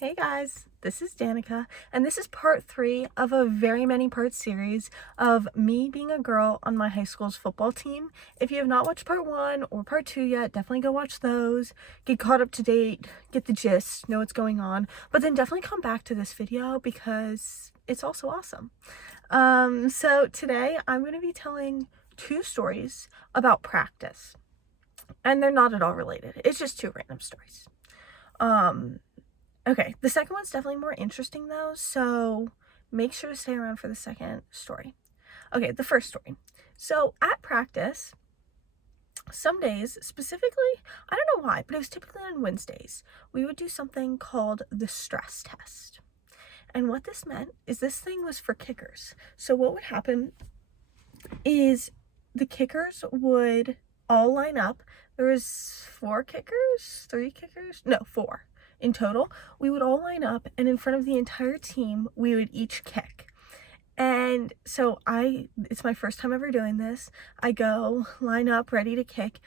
Hey guys, this is Danika, and this is part 3 of a very many part series of me being a girl on my high school's football team. If you have not watched part 1 or part 2 yet, definitely go watch those, get caught up to date, get the gist, know what's going on, but then definitely come back to this video because it's also awesome. So today I'm going to be telling 2 stories about practice, and they're not at all related. It's just 2 random stories. Okay, the second one's definitely more interesting though, so make sure to stay around for the second story. Okay, the first story. So at practice, some days, specifically, I don't know why, but it was typically on Wednesdays, we would do something called the stress test. And what this meant is this thing was for kickers. So what would happen is the kickers would all line up. There was 4 kickers, 3 kickers, no, 4 in total. We would all line up, and in front of the entire team, we would each kick. And so it's my first time ever doing this. I go, line up, ready to kick.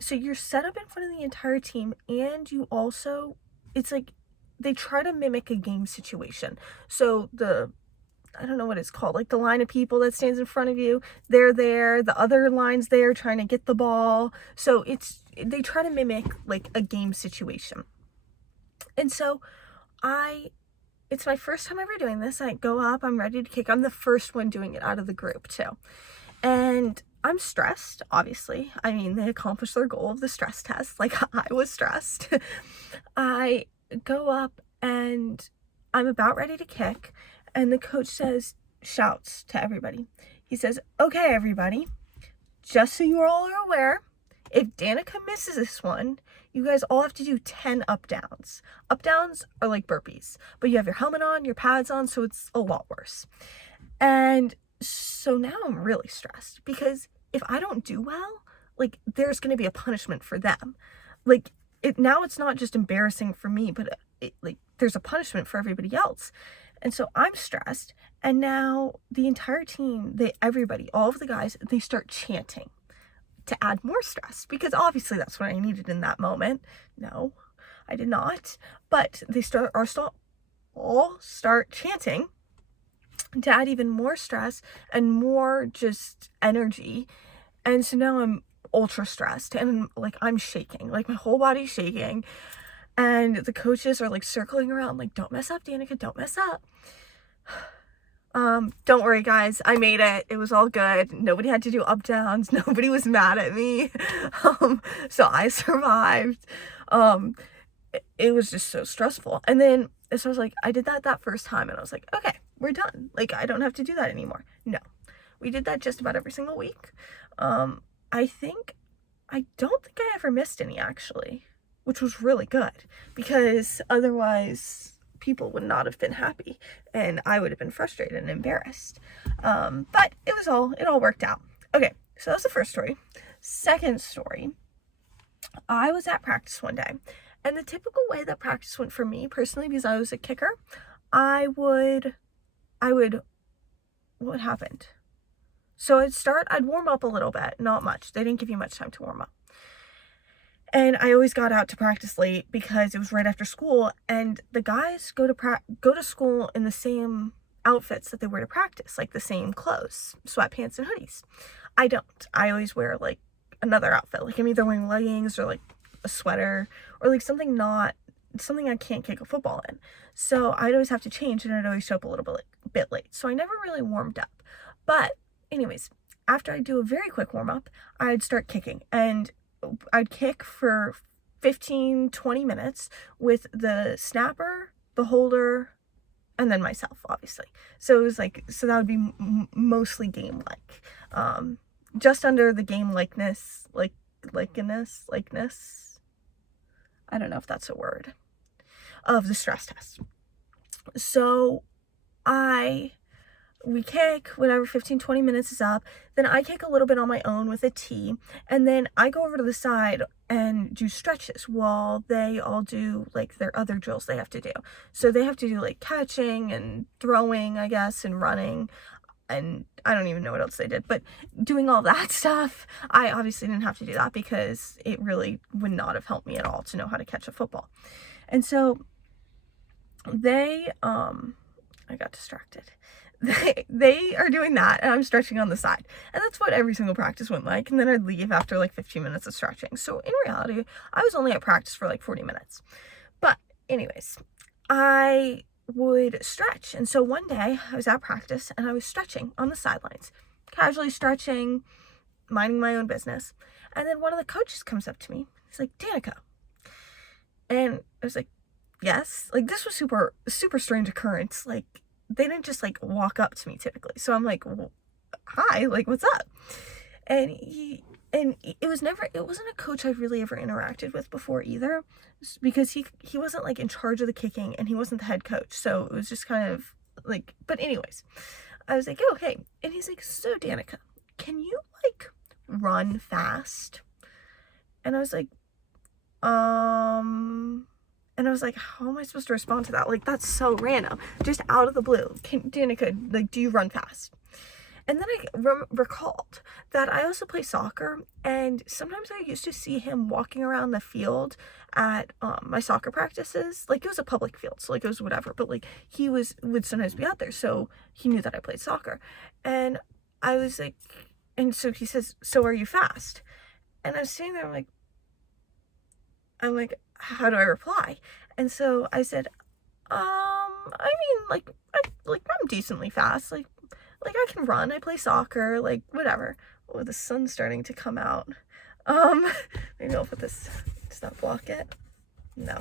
So you're set up in front of the entire team, and you also, it's like, they try to mimic a game situation. So I don't know what it's called, like the line of people that stands in front of you, they're there, the other line's there trying to get the ball. So they try to mimic like a game situation. And so it's my first time ever doing this. I go up, I'm ready to kick. I'm the first one doing it out of the group too. And I'm stressed, obviously. I mean, they accomplished their goal of the stress test. Like, I was stressed. I go up and I'm about ready to kick. And the coach shouts to everybody. He says, "Okay, everybody, just so you all are aware, if Danika misses this one, you guys all have to do 10 up downs. Up downs are like burpees, but you have your helmet on, your pads on, so it's a lot worse." And so now I'm really stressed because if I don't do well, like, there's going to be a punishment for them. Like, now it's not just embarrassing for me, but there's a punishment for everybody else. And so I'm stressed, and now the entire team, everybody, all of the guys, they start chanting to add more stress, because obviously that's what I needed in that moment. No, I did not. But they all start chanting to add even more stress and more just energy. And so now I'm ultra stressed, and like, I'm shaking, like my whole body's shaking. And the coaches are like circling around, like, "Don't mess up, Danika, don't mess up." Don't worry guys, I made it. It was all good. Nobody had to do up downs. Nobody was mad at me. So I survived. It was just so stressful. And then, so I was like, I did that first time, and I was like, okay, we're done. Like, I don't have to do that anymore. No, we did that just about every single week. I don't think I ever missed any, actually, which was really good, because otherwise people would not have been happy and I would have been frustrated and embarrassed. But it all worked out. Okay, so that's the first story. Second story, I was at practice one day, and the typical way that practice went for me personally, because I was a kicker, what happened? So I'd warm up a little bit, not much. They didn't give you much time to warm up. And I always got out to practice late because it was right after school, and the guys go to school in the same outfits that they wear to practice, like the same clothes, sweatpants and hoodies. I don't. I always wear like another outfit. Like, I'm either wearing leggings or like a sweater or like something I can't kick a football in. So I'd always have to change, and I'd always show up a little bit late. So I never really warmed up. But anyways, after I do a very quick warm up, I'd start kicking, and I'd kick for 15-20 minutes with the snapper, the holder, and then myself, obviously. So it was like, so that would be mostly game-like. Just under the game likeness. I don't know if that's a word. Of the stress test. So we kick, whatever, 15-20 minutes is up. Then I kick a little bit on my own with a tee, and then I go over to the side and do stretches while they all do like their other drills they have to do. So they have to do like catching and throwing, I guess, and running, and I don't even know what else they did, but doing all that stuff, I obviously didn't have to do that because it really would not have helped me at all to know how to catch a football. And so they, I got distracted. They are doing that, and I'm stretching on the side. And that's what every single practice went like. And then I'd leave after like 15 minutes of stretching. So in reality, I was only at practice for like 40 minutes. But anyways, I would stretch. And so one day I was at practice and I was stretching on the sidelines, casually stretching, minding my own business. And then one of the coaches comes up to me. He's like, Danika. And I was like, yes. Like, this was super, super strange occurrence. Like, they didn't just like walk up to me typically. So I'm like, well, hi, like, what's up? And it wasn't a coach I've really ever interacted with before either, because he wasn't like in charge of the kicking and he wasn't the head coach. So it was just kind of like, but anyways, I was like, oh, hey. And he's like, so Danika, can you like run fast? And I was like, and I was like, how am I supposed to respond to that? Like, that's so random. Just out of the blue. Danika, like, do you run fast? And then I recalled that I also play soccer, and sometimes I used to see him walking around the field at my soccer practices. Like, it was a public field, so like it was whatever, but like he would sometimes be out there, so he knew that I played soccer. And I was like, and so he says, so are you fast? And I was sitting there, I'm like, how do I reply? And so I said, I mean, like, I'm decently fast. Like I can run, I play soccer, like, whatever. Oh, the sun's starting to come out. Maybe I'll put this, does that block it? No.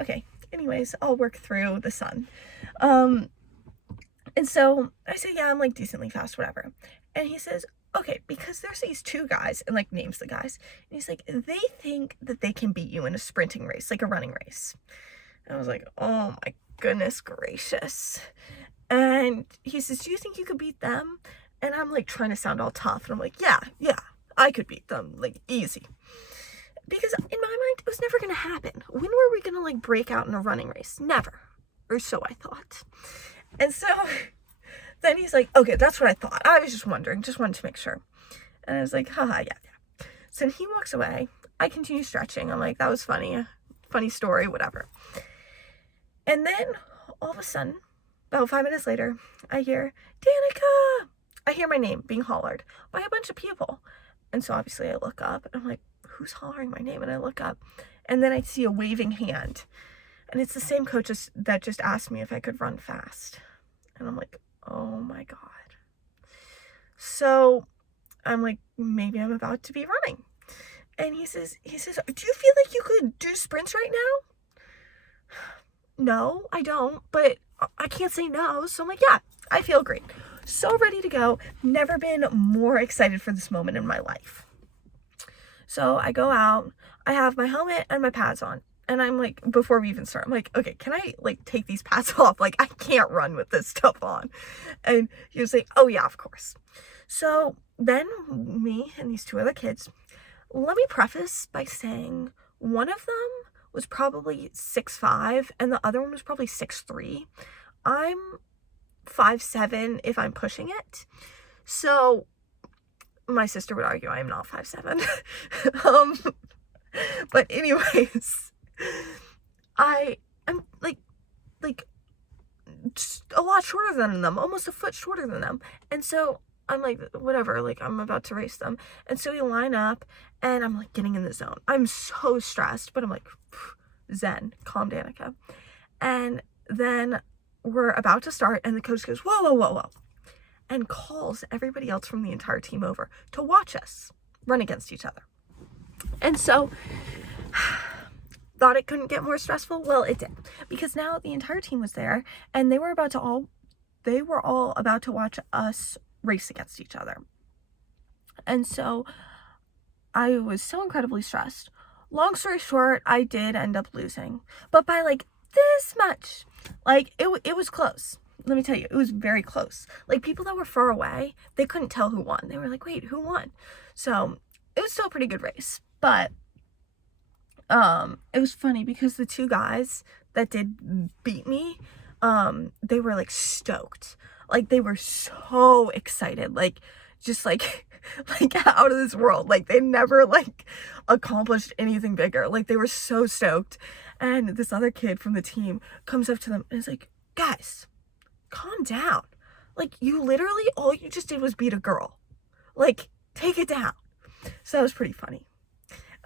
Okay, anyways, I'll work through the sun. And so I said, yeah, I'm like decently fast, whatever. And he says, okay, because there's these two guys, and like names the guys. And he's like, they think that they can beat you in a sprinting race, like a running race. And I was like, oh my goodness gracious. And he says, do you think you could beat them? And I'm like trying to sound all tough. And I'm like, yeah, I could beat them, like easy. Because in my mind, it was never going to happen. When were we going to like break out in a running race? Never. Or so I thought. And so then he's like, okay, that's what I thought. I was just wondering, just wanted to make sure. And I was like, haha, yeah. So he walks away. I continue stretching. I'm like, that was funny. Funny story, whatever. And then all of a sudden, about 5 minutes later, I hear, Danika! I hear my name being hollered by a bunch of people. And so obviously I look up and I'm like, who's hollering my name? And I look up and then I see a waving hand. And it's the same coach that just asked me if I could run fast. And I'm like, oh my God. So I'm like, maybe I'm about to be running. And he says, do you feel like you could do sprints right now? No, I don't, but I can't say no. So I'm like, yeah, I feel great. So ready to go. Never been more excited for this moment in my life. So I go out, I have my helmet and my pads on. And I'm like, before we even start, I'm like, okay, can I like take these pads off? Like, I can't run with this stuff on. And he was like, oh yeah, of course. So then me and these two other kids, let me preface by saying one of them was probably 6'5" and the other one was probably 6'3". I'm 5'7" if I'm pushing it. So my sister would argue I am not 5'7". But anyways, I'm like just a lot shorter than them, almost a foot shorter than them. And so I'm like, whatever, like I'm about to race them. And so we line up and I'm like getting in the zone. I'm so stressed, but I'm like, zen, calm, Danika. And then we're about to start and the coach goes, whoa, and calls everybody else from the entire team over to watch us run against each other. And so thought it couldn't get more stressful. Well, it did, because now the entire team was there and they were all about to watch us race against each other. And so I was so incredibly stressed. Long story short, I did end up losing, but by like this much. Like it was close. Let me tell you, it was very close. Like people that were far away, they couldn't tell who won. They were like, wait, who won? So it was still a pretty good race, but it was funny because the two guys that did beat me, they were like stoked. Like they were so excited, like just like like out of this world. Like they never like accomplished anything bigger. Like they were so stoked. And this other kid from the team comes up to them and is like, guys, calm down. Like you literally, all you just did was beat a girl. Like take it down. So that was pretty funny.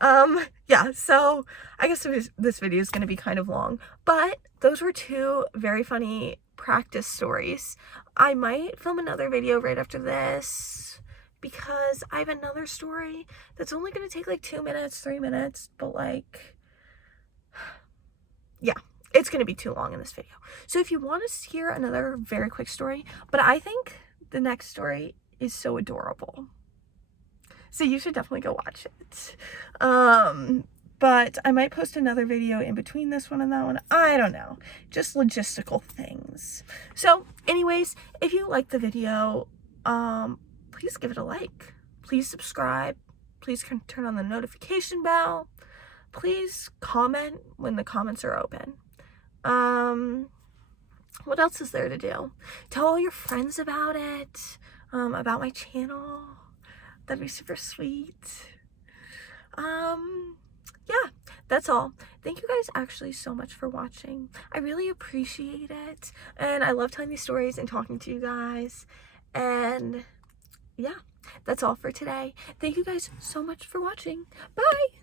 Yeah, so I guess this video is going to be kind of long, but those were two very funny practice stories. I might film another video right after this because I have another story that's only going to take like 2 minutes, 3 minutes, but like, yeah, it's going to be too long in this video. So if you want to hear another very quick story, but I think the next story is so adorable. So you should definitely go watch it. But I might post another video in between this one and that one. I don't know. Just logistical things. So anyways, if you like the video, please give it a like. Please subscribe. Please turn on the notification bell. Please comment when the comments are open. What else is there to do? Tell all your friends about it, about my channel. That'd be super sweet. Yeah, that's all. Thank you guys actually so much for watching. I really appreciate it. And I love telling these stories and talking to you guys. And yeah, that's all for today. Thank you guys so much for watching. Bye!